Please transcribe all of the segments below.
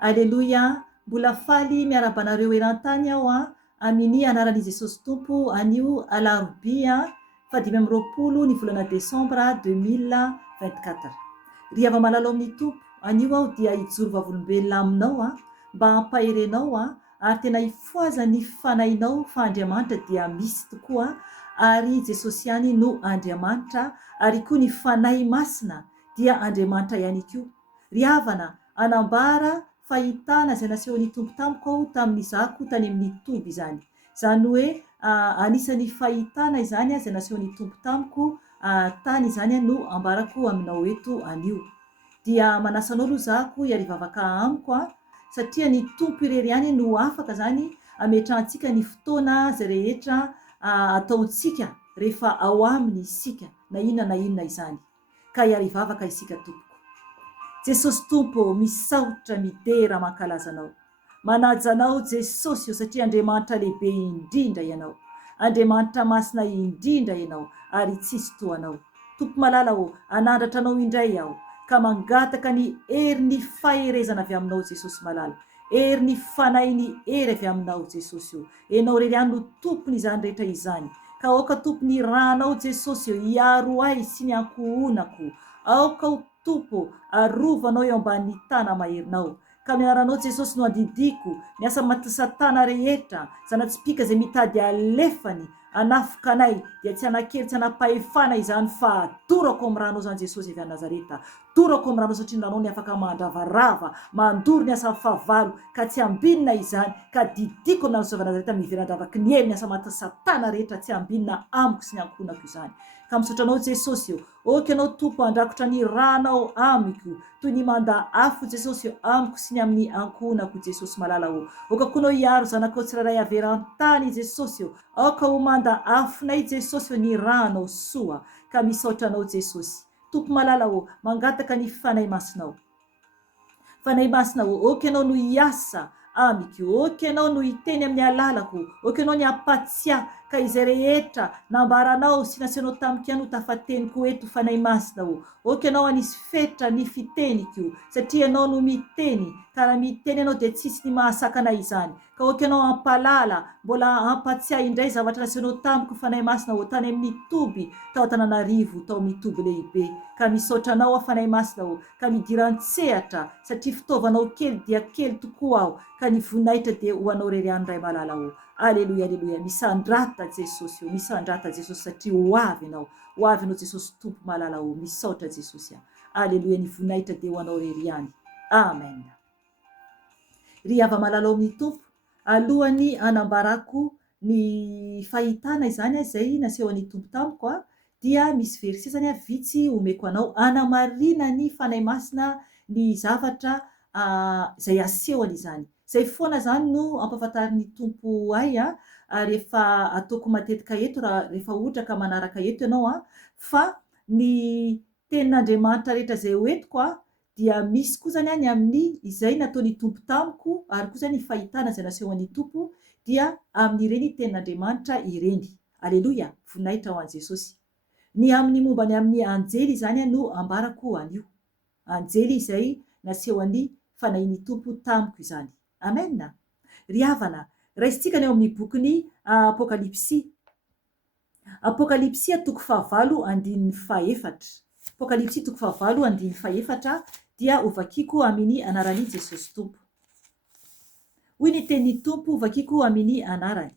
Aleloia, mbola faly miarabanareo eran-tany aho amin'ny anaran'i Jesosy Tompo anio alarobia 20 ny volana Desambra 2024. Ry hava-malalo amin'ny Tompo, anio aho dia hijoro vavolombelona aminao mba hampaherenao ary tena hifoaza ny fanahinao fa Andriamanitra dia misy tokoa ary Jesosy ihany no Andriamanitra ary koa ny fanahy masina dia Andriamanitra ihany koa. Ry havana, anambara fahitana izay nasehon'ny Tompo tamiko aho tamin'ny zako tany amin'ny Toby izany. Izany hoe anisan'ny fahitana izany izay nasehon'ny Tompo tamiko tany izany no ambarako aminao eto anio. Dia manasa anao aloha zako hiarivavaka amiko satria ny Tompo irery ihany no afaka zany ametrahantsika ny fotoana izay rehetra ataontsika rehefa ao aminy isika na inona izany. Ka hiarivavaka isika tompoko. Jesosy Tompo, misaotra midera mankalaza anao. Manaja anao Jesosy satria Andriamanitra lehibe indrindra ianao. Andriamanitra masina indrindra ianao ary tsisy toanao. Tompo malala anandratra anao indray aho ka mangataka ny herin'ny faherezana avy aminao Jesosy malala. Herin'ny fanahin'ny hery avy aminao Jesosy Enao rery ihany no tompony izany rehetra izany. Ka aoka tompony ranao Jesosy hiaro ahy sy ny ankohonako. Aoka Tompo, arovanao eo ambanin'ny tana maherinao. Ka miaranao Jesosy no andidiko, miasa satana rehetra, zanatsipika izay mitady alefany, anafoka anay, dia tsy anakely, tsy anapahefana izany fa dorako amin'ny ranao izany Jesosy avy Nazareta. Dorako amin'ny ranao satria ranao ny afaka mandravarava, mandoro ny asa fahavalo, ka tsy ambinina izany, ka didiko na Jesosy avy Nazareta miveran-davaky ny hely, miasa satana rehetra tsy ambinina amiko sy ny ankonako izany. Ka misaotra anao Jesosy oky anao Tompo andrakotra ny ranao amiko, toy ny manda afo Jesosy amiko sy ny amin'ny ankonako Jesosy malala oka koa anao hiaro zanakao tsirairay averan-tany Jesosy aoka manda afonay Jesosy ny ranao soa. Ka misaotra anao Jesosy Tompo malala mangataka ny fanahy masinao. Fanahy masina oky anao no hiasa amiko, oky anao no hiteny amin'ny alalako, oky anao ny apatsia ka izay rehetra nambaranao sy nasenao tamiko ihany ho tafateniko eto fanahy masina oky anao anisy fetra ny fiteniko satria anao no miteny, ka raha miteny anao dia tsisy ny mahasakana izany. Ka oky anao ampalala, mbola ampatsia indray zavatra nasenao tamiko fanahy masina tany amin'ny Toby, tao Antananarivo, tao amin'ny Toby lehibe. Ka misaotra anao fanahy masina ka midiran-tsehatra satria fitaovanao kely dia kely tokoa aho, ka ny voninahitra dia ho anao rery ihany ray malala Aleluia, aleluia. Misandrata Jesosy misandrata Jesosy satria ho avy anao Jesosy Tompo malala misaotra Jesosy Aleluia, ny voninahitra dia ho anao rery ihany. Amen. Ry hava-malala amin'ny Tompo, alohany anambarako ny fahitana izany izay nasehoan'ny Tompo tamiko dia misy verset zany vitsy omeko anao anamarina ny fanahy masina ny zavatra izay asehony izany. Zay foana zany no ampafantarin'ny Tompo ahy rehefa ataoko matetika eto rehefa ohatra ka manaraka eto ianao fa ny tenin'Andriamanitra rehetra izay hoentiko dia misy koa zany ny amin'ny izay nataon'ny Tompo tamiko ary koa zany ny fahitana izay nasehoan'ny Tompo dia amin'ireny tenin'Andriamanitra ireny. Aleloia, voninahitra ho an'i Jesosy. Ny amin'ny mombany amin'ny anjely izany no ambarako anio. Anjely izay nasehoan'ny fanahin'ny Tompo tamiko izany. Amen. Ry havana, raisintsika ny eo amin'ny bokin'ny Apokalipsy. Apokalipsy toko 7:1. Apokalipsy toko 7:1 dia ovakiko amin'ny anaran'i Jesosy Tompo. Hoy ny tenin'ny Tompo ovakiko amin'ny anarany.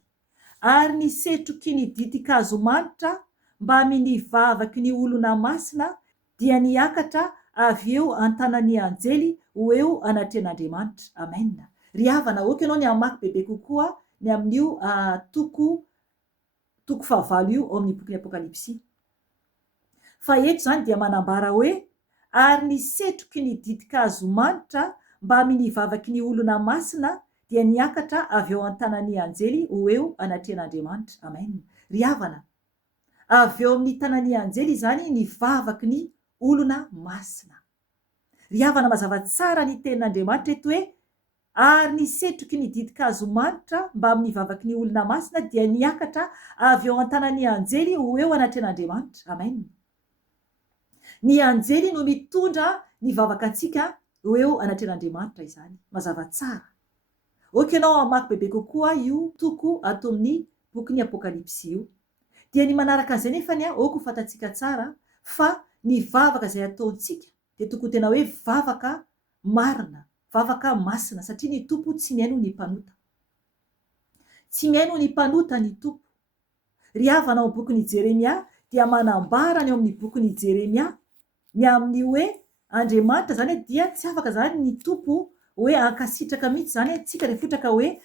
Ary ny setroky ny ditikazo manitra mba amin'ny vavaky ny olona masina dia niakatra avy eo an-tanan'ny anjely ho eo anatrehan'Andriamanitra. Amen. Ry havana, oky ianao ny amaky bebe kokoa ny amin'io toko 7 io ao amin'ny bokin'ny Apokalipsy. Fa eto zany dia manambara hoe ary ny setroky ny ditikazo manitra mba amin'ny vavaky ny olona masina dia niakatra avy eo an-tanan'ny anjely ho eo anatrehan'Andriamanitra. Amen. Ry havana, avy eo amin'ny tanan'ny anjely zany ny vavaky ny olona masina. Ry havana, mazava tsara ny tenin'Andriamanitra eto hoe ary ny setroky ny ditikazo manitra mba amin'ny vavaky ny olona masina dia niakatra avy eo an-tanan'ny anjely ho eo anatrehan'Andriamanitra. Amen. Ny anjely no mitondra ny vavaka antsika eo anatren'Andriamanitra izany mazava tsara. Oka ianao amaky bebe kokoa io toko ato amin'ny boky ny apokalipsy io dia ny manaraka an'izay nefany oko fantatsika tsara fa ny vavaka izay ataontsika dia tokony tena hoe vavaka marina, vavaka masina satria ny tompo tsy mihaino ny mpanota, tsy mihaino ny mpanota ny tompo. Ry havana ao boky ny Jeremia dia manambara ny ao amin'ny boky ny Jeremia ny amin'ny hoe Andriamanitra zany dia tsy afaka zany ny tompo hoe ankasitraka mihitsy zany tsika rehefa ohatra ka hoe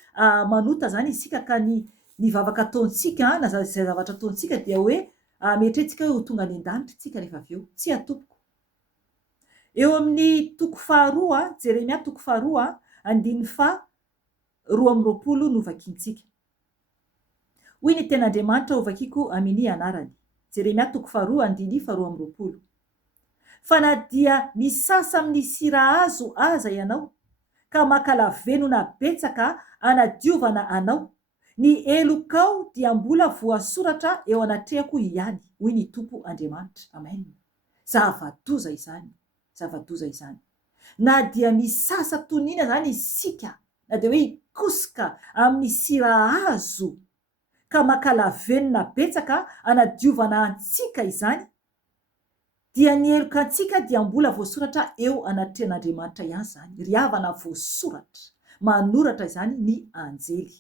manota zany isika ka ny vavaka ataontsika na zay zavatra ataontsika dia hoe mieritretsika hoe ho tonga any an-danitra tsika rehefa avy eo, tsy atopoko. Eo amin'ny toko faharoa Jeremia toko faharoa 2:20 no vakiantsika. Hoy ny ten'Andriamanitra ho vakiako amin'ny anarany. Jeremia toko faharoa 2:20. Fa na dia misasa amin'ny sirahazo aza ianao ka makalaveno betsaka anadiovana anao, ny elokao dia mbola voasoratra eo anatrehako ihany, hoy ny tompo Andriamanitra. Amen. Zava-doza izany, zava-doza izany. Na dia misasa tonina zany isika, na dia hoe hikosoka amin'ny sirahazo ka makalavenona betsaka anadiovana antsika izany, dia ny elokantsika dia mbola voasoratra eo anatrehan'Andriamanitra ihany zany. Ry havana voasoratra, manoratra izany ny anjely,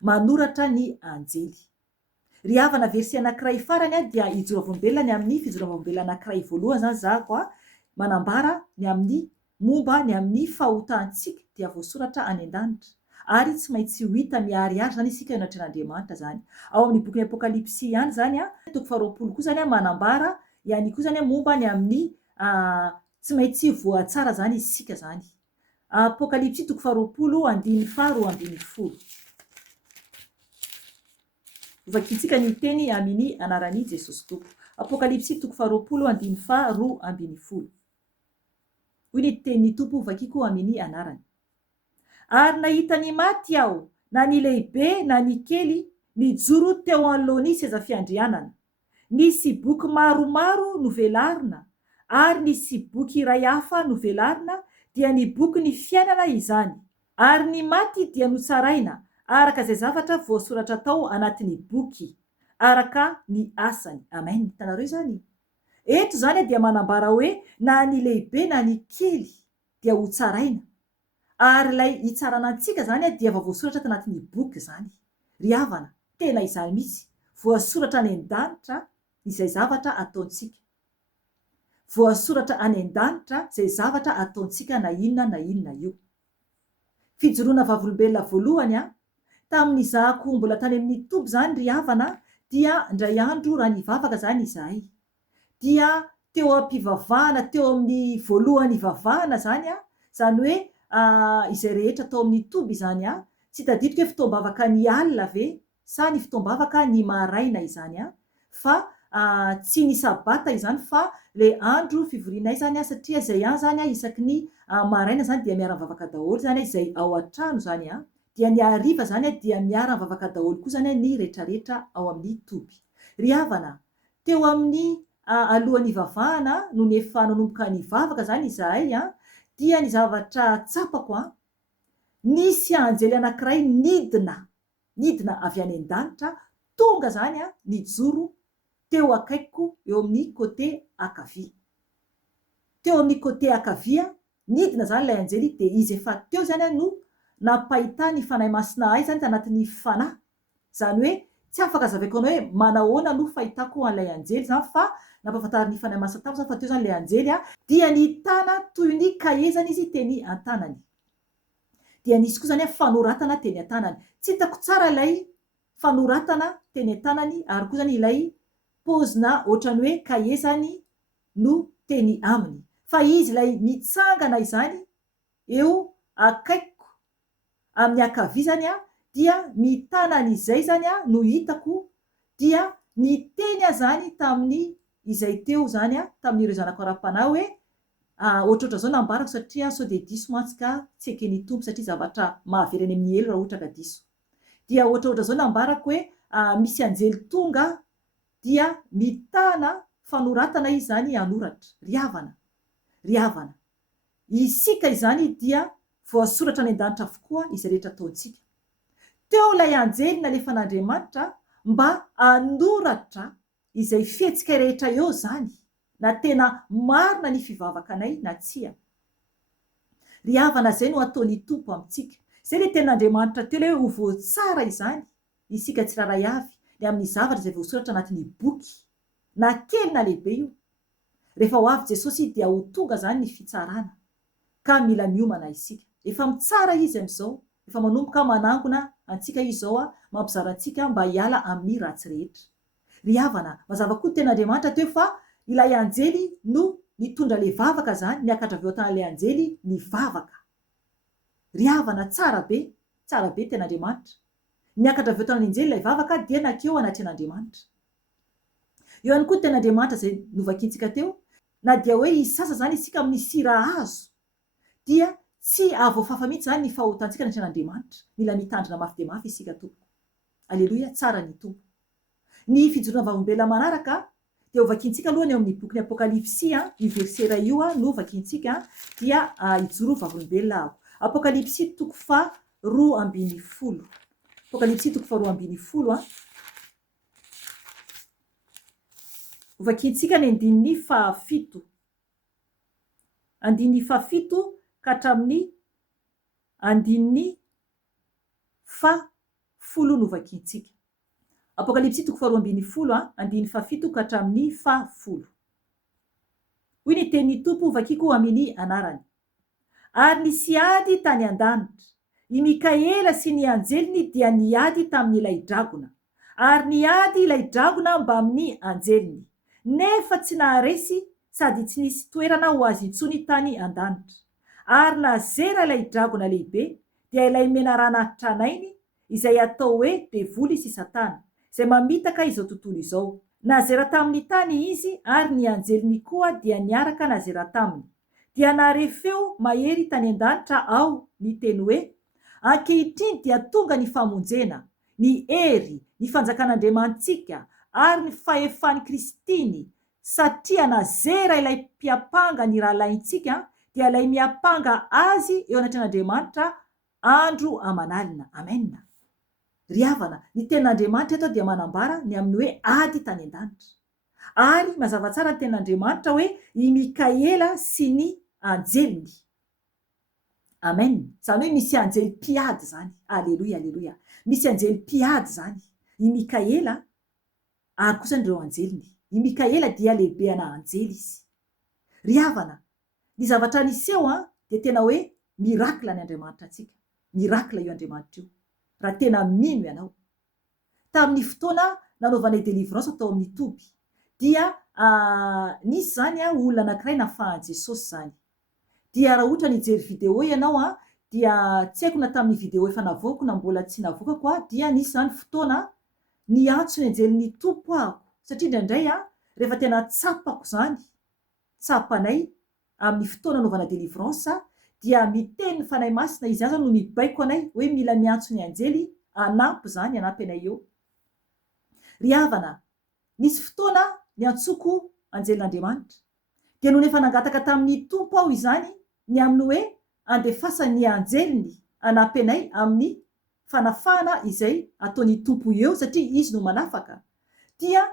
manoratra ny anjely. Ry havana verset anankiray farany dia hijoravambelona ny amin'ny fijoravambelona anankiray voalohany zany zako manambara ny amin'ny momba ny amin'ny fahotantsika dia voasoratra any an-danitra ary tsy maintsy ho hita miharihary zany isika eo anatrehan'Andriamanitra zany. Ao amin'ny boky ny apokalipsy ihany zany toko 20 koa zany manambara ihany koa zany momba ny amin'ny tsy maintsy voatsara zany isika zany. Apokalipsy toko 20:20. Vakiantsika ny teny amin'ny anaran'i Jesosy tompo. Apokalipsy toko 20:20. Hoy ny tenin'ny tompo vakiako amin'ny anarany. Ary nahita ny maty aho, na ny lehibe na ny kely, nijoro teo anoloan'ny seza fiandrianana. Nisy boky maromaro novelarina, ary nisy boky iray hafa novelarina, dia ny boky ny fiainana izany. Ary ny maty dia notsaraina, araka izay zavatra voasoratra tao anatin'ny boky, araka ny asany. Amen. Hitanareo zany. Eto zany dia manambara hoe na ny lehibe na ny kely dia ho tsaraina. Ary ilay hitsarana antsika zany dia voasoratra tanatin'ny boky zany. Ry havana, tena izany mihitsy. Voasoratra any an-danitra izay zavatra ataontsika. Voasoratra any an-danitra izay zavatra ataontsika na inona io. Fijoroana vavolombelona voalohany tamin'ny zako mbola tany amin'ny toby zany ry havana dia indray andro raha nivavaka zany izahay. Dia teo am-pivavahana teo amin'ny voalohany ivavahana zany zany hoe izay rehetra tao amin'ny toby izany tsy tadidiko hoe fotoam-bavaka ny alina ve sa ny fotoam-bavaka ny maraina izany fa tsy ny sabata izany fa le andro fivorianay zany satria izay ihany zany isaky ny maraina zany dia miara-mivavaka daholo zany izay ao an-trano zany dia ny hariva zany dia miara-mivavaka daholo koa zany ny rehetrarehetra ao amin'ny toby. Ry havana, teo amin'ny alohan'ny ivavahana no nefa nanomboka nivavaka zany izahay dia ny zavatra tsapako nisy anjely anankiray nidina avy any an-danitra tonga zany nijoro teo akaikiko eo amin'ny côté ankavia. Teo amin'ny côté ankavia nidina zany ilay anjely dia izy efa teo zany no napahita ny fanahy masina ahy zany tanatin'ny fanahy. Zany hoe tsy afaka zavaiko anao hoe manahoana no fahitako an'ilay anjely zany fa nampahafantariny fanahy masina tamiko zany fa teo zany ilay anjely dia nitana toy ny kahie zany izy teny an-tanany. Dia nisy koa zany fanoratana teny an-tanany. Tsy hitako tsara ilay fanoratana teny an-tanany ary koa zany ilay paozina ohatrany hoe kahie zany no teny aminy. Fa izy ilay mitsangana izany eo akaikiko amin'ny ankavia zany dia mitana an'izay zany no hitako dia ny teny zany tamin'ny izay teo zany tamin'ireo zanako ara-panahy hoe ohatrohatra zao nambarako satria sao dia diso mantsika tsy eken'ny tompo satria zavatra mahaverany amin'ny elo raha ohatra ka diso. Dia ohatrohatra zao nambarako hoe misy anjely tonga dia mitana fanoratana izy zany hanoratra. Ry havana, isika izany dia voasoratra any an-danitra avokoa izay rehetra ataontsika. Teo ilay anjely nalefan'Andriamanitra mba hanoratra izay fihetsika rehetra eo zany, na tena marina ny fivavakanay na tsia. Ry havana zay no ataony Tompo amintsika. Zay le ten'Andriamanitra teo ilay hoe ho voatsara izany isika tsiraray avy ny amin'ny zavatra izay voasoratra anatin'ny boky, na kely na lehibe io. Rehefa ho avy Jesosy dia ho tonga zany ny fitsarana, ka mila miomana isika. Efa mitsara izy amin'izao, efa manomboka manangona antsika izao mampizara antsika mba hiala amin'ny ratsy rehetra. Ry havana, mazava koa ten'Andriamanitra teo fa ilay anjely no nitondra le vavaka zany, niakatra avy eo tan'ilay anjely ny vavaka. Ry havana, tsara be ten'Andriamanitra. Niakatra avy eo tan'ilay anjely ilay vavaka dia nakeo anatren'Andriamanitra. Eo ihany koa ten'Andriamanitra zay novakiantsika teo, na dia hoe hisasa zany isika amin'ny sira azo, dia tsy avoafafa mihitsy zany ny fahotantsika anatren'Andriamanitra. Mila mitandrina mafy dia mafy isika tompoko. Aleloia, tsara ny tompo. Ny fijoroana vavombelona manaraka dia hovakiantsika aloha ny eo amin'ny boky ny Apokalipsia, io versera io no hovakiantsika dia hijoro vavombelona. Apokalipsia 2:20. Apokalipsia 2:20. Hovakiantsika ny andininy 7. Andininy 7 ka hatramin'ny andininy 10 no hovakiantsika. Apokalipsia 2:20, andininy 7 ka hatramin'ny 10. Hoy ny tenin'ny Tompo hovakiako amin'ny anarany. Ary nisy ady tany an-danitra, i Mikaela sy ny anjeliny dia niady tamin'ilay dragona, ary niady ilay dragona mba amin'ny anjeliny, nefa tsy naharesy sady tsy nisy toerana ho azy intsony tany an-danitra. Ary nazera ilay dragona lehibe dia ilay menarana tranainy izay atao hoe devoly sy Satana, izay mamitaka izao tontolo izao. Nazera tamin'ny tany izy, ary ny anjeliny koa dia niaraka nazera taminy. Dia narefeo mahery tany an-danitra ao ny teny hoe: ankehitriny dia tonga ny famonjena, ny hery, ny fanjakan'Andriamantsika ary ny fahefan'ny Kristiny, satria nazera ilay mpiapanga ny rahalaintsika, dia ilay miapanga azy eo anatren'Andriamanitra andro aman'alina. Amen. Ry havana, ny ten'Andriamanitra eto dia manambara ny amin'ny hoe ady tany an-danitra. Ary mazava tsara ny ten'Andriamanitra hoe i Mikaela sy ny anjeliny. Amen. Zany hoe misy anjely mpiady zany. Aleloia, aleloia. Misy anjely mpiady zany. I Mikaela ary kosa ireo anjeliny. I Mikaela dia lehibeana anjely izy. Ry havana, ny zavatra niseo dia tena hoe mirakla ny Andriamanitra antsika. Mirakla io Andriamanitra io. Raha tena mino ianao. Tamin'ny fotoana nanaovanay délivrance atao amin'ny Toby, dia nisy zany olona anankiray nafahan'i Jesosy zany. Dia raha ohatra nijery video ianao dia tsy haiko na tamin'ny video efa navoako na mbola tsy navoakako dia nisy zany fotoana niantso ny anjelin'ny Tompo ahako. Satria indraindray rehefa tena tsapako zany, tsapanay amin'ny fotoana anaovana délivrance, dia miteny fanahy masina izy zany no mibaiko anay hoe mila miantso ny anjely anampy zany, anampy anay eo. Ry havana, nisy fotoana niantsoko anjelin'Andriamanitra, dia noho efa nangataka tamin'ny Tompo aho izany ny amin'ny hoe andefasany anjeliny anampy anay amin'ny fanafahana izay ataon'ny Tompo eo, satria izy no manafaka. Dia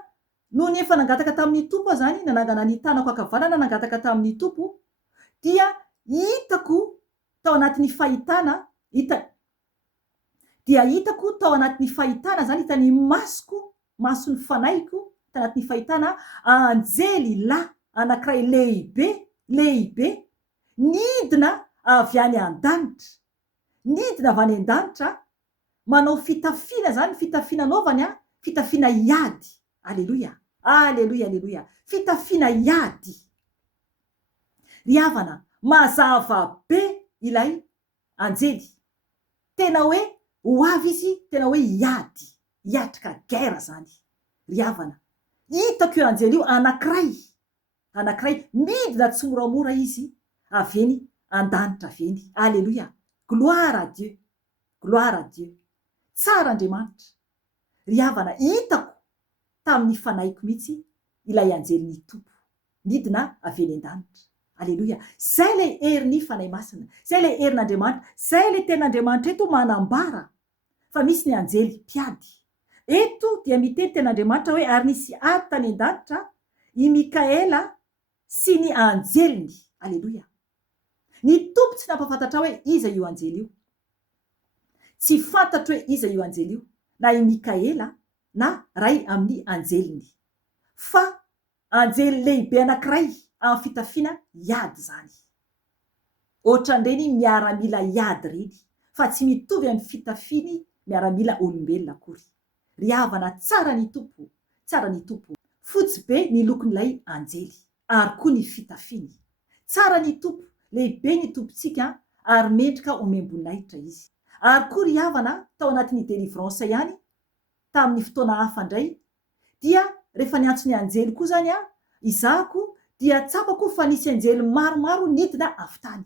noho efa nangataka tamin'ny Tompo zany, nanangana ny tanako ankavanana nangataka tamin'ny Tompo, dia hitako tao anatin'ny fahitana, zany hitany masony fanaiko tao anatin'ny fahitana anjely lahy anankiray lehibe nidina avy any an-danitra, nidina avy any an-danitra, manao fitafiana zany, fitafiana anaovany fitafiana iady. Aleloia, aleloia, aleloia. Fitafiana iady. Ry havana, mazava be ilay anjely. Tena hoe ho avy izy, tena hoe iady, hiatrika guerre zany. Ry havana, hitako io anjely io anankiray midina tsy moramora izy avy eny an-danitra avy eny. Aleloia, gloire à Dieu, gloire à Dieu. Tsara Andriamanitra. Ry havana, hitako tamin'ny fanaiko mihitsy ilay anjelin'ny Tompo midina avy eny an-danitra. Alleloia. Zay le herin'ny fanahy masina, zay le herin'Andriamanitra, zay le ten'Andriamanitra eto manambara fa misy ny anjely mpiady. Eto dia miteny ten'Andriamanitra hoe ary nisy ady tany an-danitra i Mikaela sy ny anjeliny. Alleloia. Ny tompo tsy nampafantatra hoe iza io anjely io. Tsy fantatro hoe iza io anjely io, na i Mikaela na ray amin'ny anjeliny. Fa anjely lehibe anankiray amin'ny fitafiana iady zany. Ohatran'ireny miaramila iady reny, fa tsy mitovy amin'ny fitafiany miaramila olombelona akory. Ry havana tsara ny tompo, tsara ny tompo. Fotsy be ny lokon'ilay anjely, ary koa ny fitafiany. Tsara ny tompo, lehibe ny tompontsika, ary mendrika omem-boninahitra izy. Ary koa ry havana tao anatin'ny délivrance ihany, tamin'ny fotoana hafa indray, dia rehefa niantso ny anjely koa zany izahako, dia tsapako fa nisy anjely maromaro nidina avytany.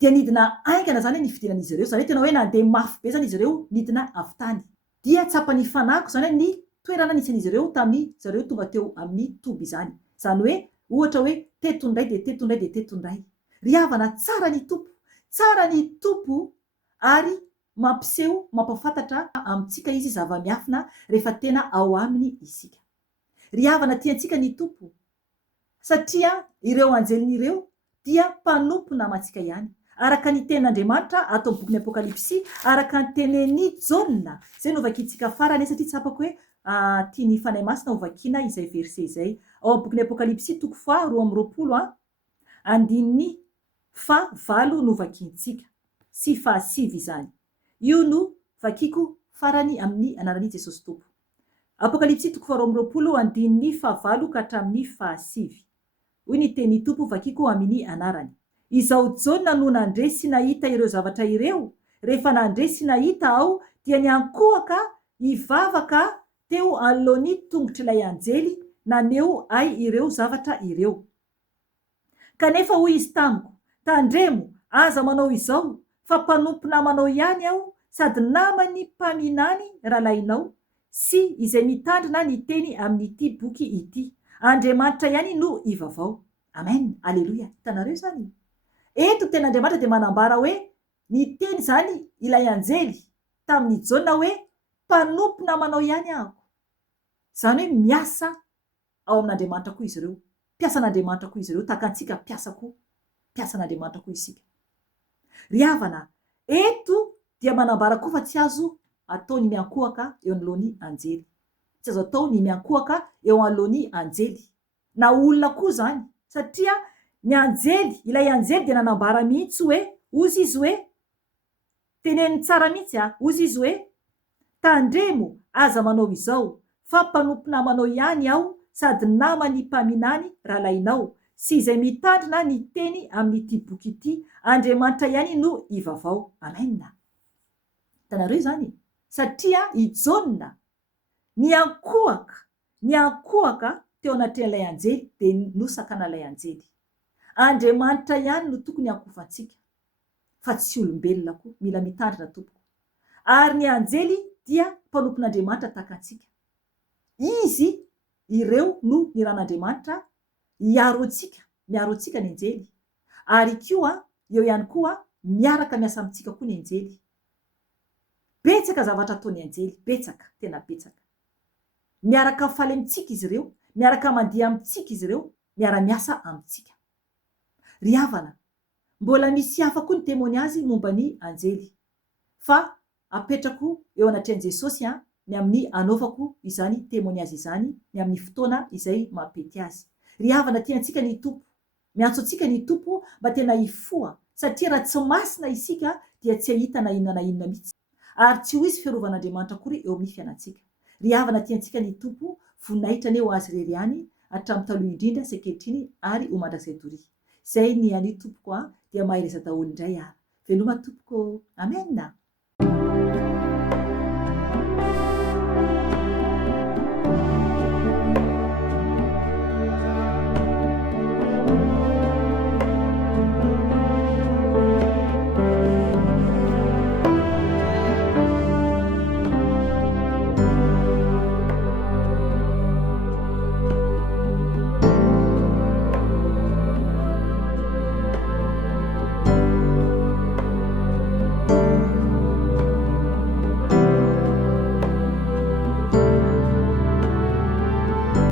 Dia nidina aingana zany ny fidinan'izy ireo, zany hoe tena hoe nandeha mafy be zany izy ireo nidina avytany. Dia tsapany fanako zany ny toerana nisan'izy ireo tamin'ny zareo tonga teo amin'ny toby izany. Zany hoe ohatra hoe tetondray de tetondray de tetondray. Ry havana tsara ny tompo, tsara ny tompo, ary mampiseho, mampafantatra amintsika izy zava-miafina rehefa tena ao aminy isika. Ry havana tiantsika ny tompo, satria ireo anjelin'ireo dia mpanompo namantsika ihany. Araka ny ten'Andriamanitra atao boky ny Apokalipsy, araka ny tenen'ny Jauna, zay no vakiantsika farany satria tsapako hoe tiany fanahy masina ho vakiana izay verset izay. Ao amin'ny boky ny Apokalipsy 4:20, andininy fa 8 no vakiantsika sy fa 9 izany. Io no vakiako farany amin'ny anaran'i Jesosy Tompo. Apokalipsy 4:20, andininy fa 8 ka hatramin'ny fa 9. Hoy ny teny tompo vakiako amin'ny anarany. Izao Jauna no nandresy nahita ireo zavatra ireo. Rehefa nandresy nahita aho, dia niankohaka hivavaka teo anoloan'ny tongotr'ilay anjely naneo ay ireo zavatra ireo. Kanefa hoy izy tamiko, tandremo, aza manao izao, fa mpanompo namanao ihany aho, sady namany mpaminany rahalainao, sy izay mitandrina ny teny amin'ity boky ity. Andriamanitra ihany no ivavao. Amen. Alleloia. Hitanareo zany. Eto ten'Andriamanitra dia manambara hoe ny teny zany ilay anjely tamin'ny Jauna hoe mpanompo namanao ihany ahako. Zany hoe miasa ao amin'Andriamanitra koa izy ireo. Mpiasan'Andriamanitra koa izy ireo, tahaka antsika mpiasa koa. Mpiasan'Andriamanitra koa isika. Ry havana, eto dia manambara koa fa tsy azo atao ny miankohaka eo anoloan'ny anjely. Tsy azo atao ny miankohaka eo anoloan'ny anjely. Na olona koa zany, satria ny anjely, ilay anjely dia nanambara mihitsy hoe, ozy izy hoe, teneniny tsara mihitsy ozy izy hoe, tandremo, aza manao izao, fa mpanompo namanao ihany aho, sady namany mpaminany rahalainao, sy izay mitandrina ny teny amin'ity boky ity. Andriamanitra ihany no ivavao. Amen. Hitanareo zany, satria i Jauna niankohaka teo anatin'ilay anjely dia nosakan'ilay anjely. Andriamanitra ihany no tokony ankofantsika, fa tsy olombelona koa, mila mitandrina tompoko. Ary ny anjely dia mpanompon'Andriamanitra tahaka antsika. Izy ireo no ny ran'Andriamanitra miaro antsika ny anjely. Ary koa eo ihany koa miaraka miasa amintsika koa ny anjely. Betsaka zavatra ataony anjely, betsaka, tena betsaka. Miaraka mifaly amintsika izy ireo, miaraka mandiha amintsika izy ireo, miara-miasa amintsika. Ry havana, mbola misy hafa koa ny témoignage momba ny anjely. Fa apetrako eo anatrehan'i Jesosy ny amin'ny anaovako izany témoignage izany, ny amin'ny fotoana izay mampety azy. Ry havana, tiantsika ny tompo, miantso antsika ny tompo mba tena hifoha, satria raha tsy masina isika dia tsy ahita na inona na inona mihitsy. Ary tsy ho izy fiarovan'Andriamanitra akory eo amin'ny fiainantsika. Ry havana, tiantsika ny tompo, voninahitra ny eo azy rery ihany, hatramin'ny taloha indrindra sy ankehitriny ary ho mandrakizay doria. Zay ny any tompoko dia mahay reza daholo indray Veloma tompoko. Amen.